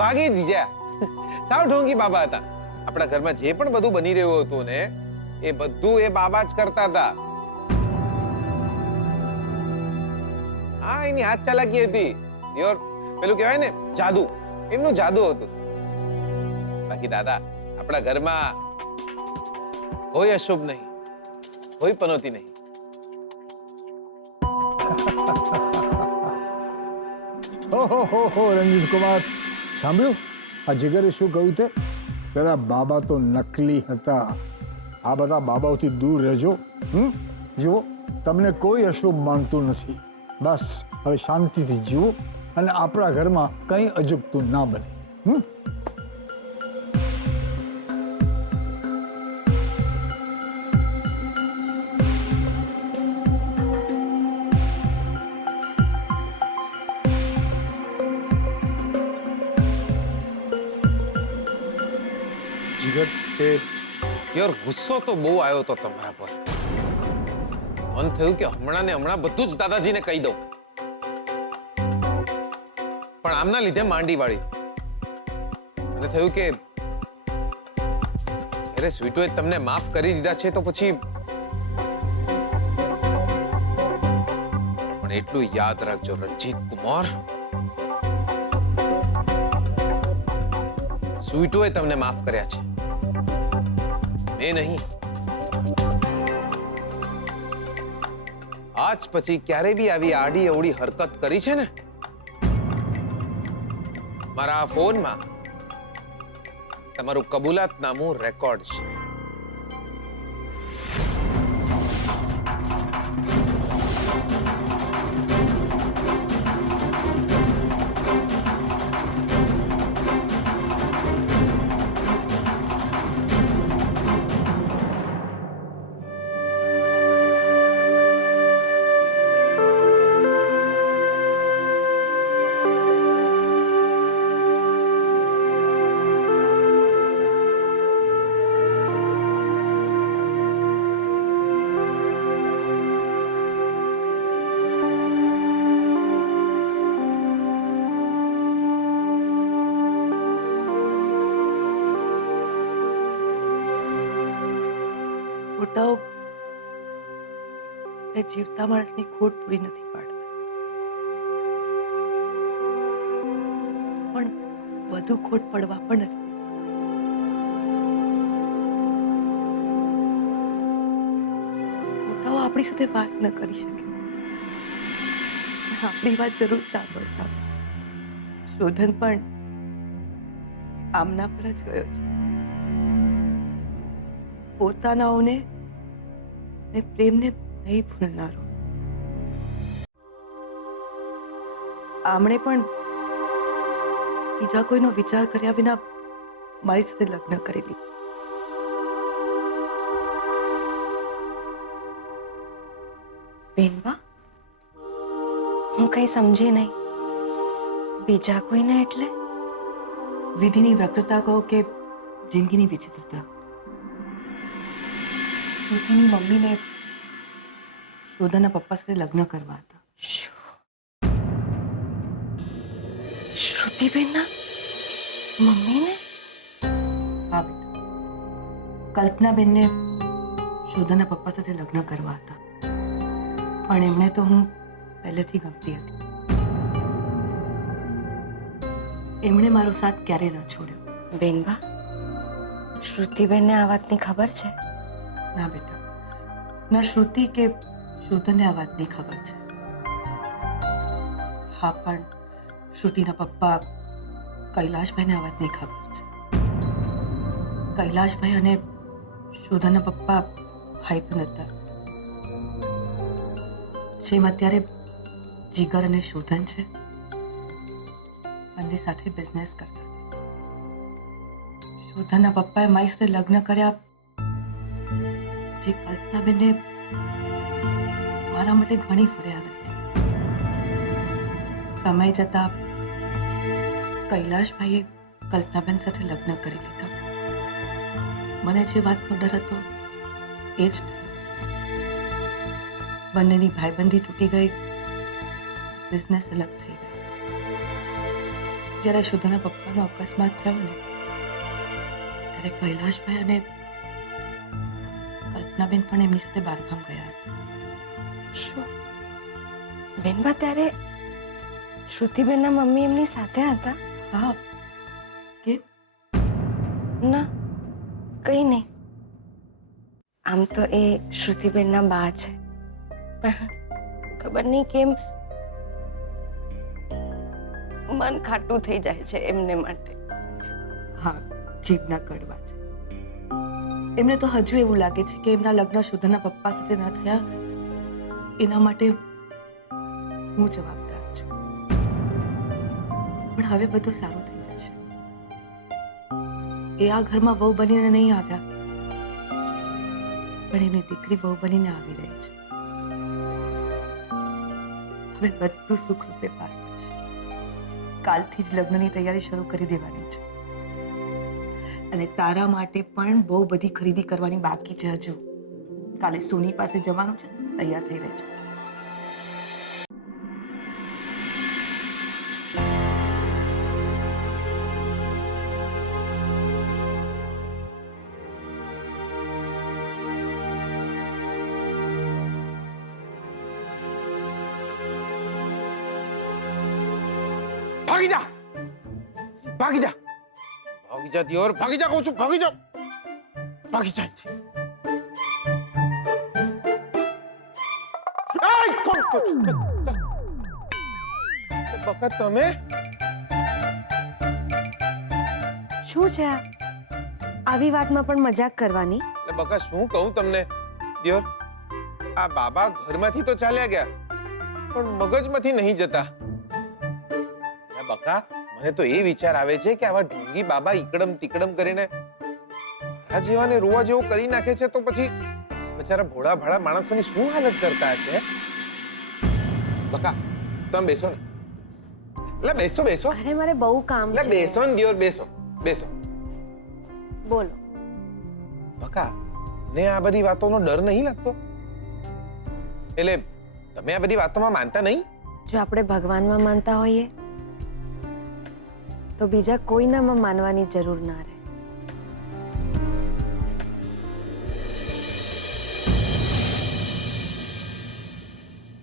ભાગી જ ગયા. સાવ ઢોંગી બાબા હતા. આપણા ઘરમાં જે પણ બધું બની રહ્યું હતું ને એ બધું એ બાબા જ કરતા હતા. હા, એની હાથ ચાલાકી હતી. યોર પેલું કહેવાય ને જાદુ, એમનું જાદુ હતું. બાકી દાદા આપણા ઘરમાં કોઈ અશુભ નહીં, કોઈ પનોતી નહીં. ઓહો રંજીત કુમાર, સાંભળ્યું આ જીગરે શું કહ્યું તે? પેલા બાબા તો નકલી હતા. આ બધા બાબાઓથી દૂર રહેજો. જુઓ, તમને કોઈ અશુભ માનતું નથી. બસ હવે શાંતિથી જીવો અને આપણા ઘરમાં કંઈ અજુગતું ના બને. જીગર, તે યાર ગુસ્સો તો બહુ આવ્યો તો તમારા પર. મન થયું કે હમણાં ને હમણાં બધું જ દાદાજીને કહી દઉં, પણ આમના લીધે માંડી વાળી. મને થયું કે અરે સ્વીટુએ તમને માફ કરી દીધા છે તો પછી પણ એટલું યાદ રાખજો રણજીત કુમાર, સ્વીટુએ તમને માફ કર્યા છે, મેં નહીં. આજ પછી ક્યારે બી આવી આડી અવળી હરકત કરી છે ને, મારા ફોનમાં તમારું કબૂલાતનામું રેકોર્ડ છે. મોટાઓ એ જીવતા માણસની ખોટ પૂરી નથી પાડતા, પણ વધુ ખોટ પડવા પણ નથી. મોટાઓ આપણી સાથે વાત ન કરી શકે, આપણી વાત જરૂર સાંભળતા હોય છે. શોધન પણ આમના પર જ ગયો છે. પોતાનાઓને ને પ્રેમને નહીં ભૂલનારો. આમણે પણ બીજા કોઈનો વિચાર કર્યા વિના મારી સાથે લગ્ન કરી લીધું. બેનબા, હું કઈ સમજી નહીં. બીજા કોઈને એટલે? વિધિની વક્રતા કહો કે જિંદગીની વિચિત્રતા. શ્રુતિની મમ્મીને શોધાના પપ્પા સાથે લગ્ન કરવા હતા. શ્રુતિબેનના મમ્મીને? હા બેટા, કલ્પનાબેનને શોધાના પપ્પા સાથે લગ્ન કરવા હતા, પણ એમને તો હું પહેલેથી ગમતી હતી. એમણે મારો સાથ ક્યારે ન છોડ્યો. બેનબા, શ્રુતિબેનને આ વાતની ખબર છે? ના બેટા, ન શ્રુતિ કે શોધનને આ વાતની ખબર છે. હા, પણ શ્રુતિના પપ્પા કૈલાશભાઈને આ વાતની ખબર છે. કૈલાશભાઈ અને શોધનના પપ્પા ભાઈ પણ હતા. જેમ અત્યારે જીગર અને શોધન છે, બંને સાથે બિઝનેસ કરતા હતા. શોધનના પપ્પાએ મારી સાથે લગ્ન કર્યા, જે કલ્પનાબેનને મારા માટે ઘણી ફરિયાદ હતી. સમય જતા કૈલાશભાઈએ કલ્પનાબેન સાથે લગ્ન કરી લીધા. મને જે વાતનો ડર હતો એ જ થયો. બંનેની ભાઈબંધી તૂટી ગઈ, બિઝનેસ અલગ થઈ ગઈ. જ્યારે શુદ્ધના પપ્પાનો અકસ્માત થયો ને ત્યારે કૈલાશભાઈ અને કલ્પનાબેન પણ એમની સાથે બહારગામ ગયા હતા. શું બેનબા ત્યારે શ્રુતિબેનના મમ્મી એમની સાથે હતા? હા, કે ના, કંઈ નહીં. આમ તો એ શ્રુતિબેનના બા છે, પણ ખબર નહીં કેમ મન ખાટું થઈ જાય છે એમને માટે. હા, જીભના કડવા છે. એમને તો હજુ એવું લાગે છે કે એમના લગ્ન શુદ્ધના પપ્પા સાથે ન થયા એના માટે હું જવાબદાર છું. પણ હવે બધું સારું થઈ જશે. એ આ ઘરમાં વહુ બનીને નહીં આવ્યા, પણ એમની દીકરી વહુ બનીને આવી રહી છે. હવે બધું સુખરૂપે પાર થશે. કાલથી જ લગ્નની તૈયારી શરૂ કરી દેવાની છે. અને તારા માટે પણ બહુ બધી ખરીદી કરવાની બાકી છે હજુ. કાલે સોની પાસે જવાનું છે, તૈયાર થઈ રહેજો. ભાગી જા, ભાગી જા, ભાગી જા દિયોર, ભાગી જા કહું છું, ભાગી જા, ભાગી જા અહીંથી. એય, બકા તમે શું છે આ? આવી વાતમાં પણ મજાક કરવાની? એટલે બકા શું કહું તમને દિયોર, આ બાબા ઘરમાંથી તો ચાલ્યા ગયા પણ મગજમાંથી નહીં જતા. અરે બકા, મને તો એ વિચાર આવે છે કે આવા ઢોંગી બાબા ઈકડમ તીકડમ કરીને આ જેવાને રોવા જેવો કરી નાખે છે તો પછી બચારા ભોળા ભાળા માણસોની શું હાલત કરતા હશે. બકા તમે બેસો ને, એટલે બેસો બેસો, અરે મારે બહુ કામ એટલે છે. બેસો ને દિયોર, બેસો બેસો. બોલો. બકા ને આ બધી વાતોનો ડર નહીં લાગતો? એટલે તમે આ બધી વાતોમાં માનતા નહીં? જો આપણે ભગવાનમાં માનતા હોઈએ તો બીજા કોઈનામાં માનવાની જરૂર ના રહે.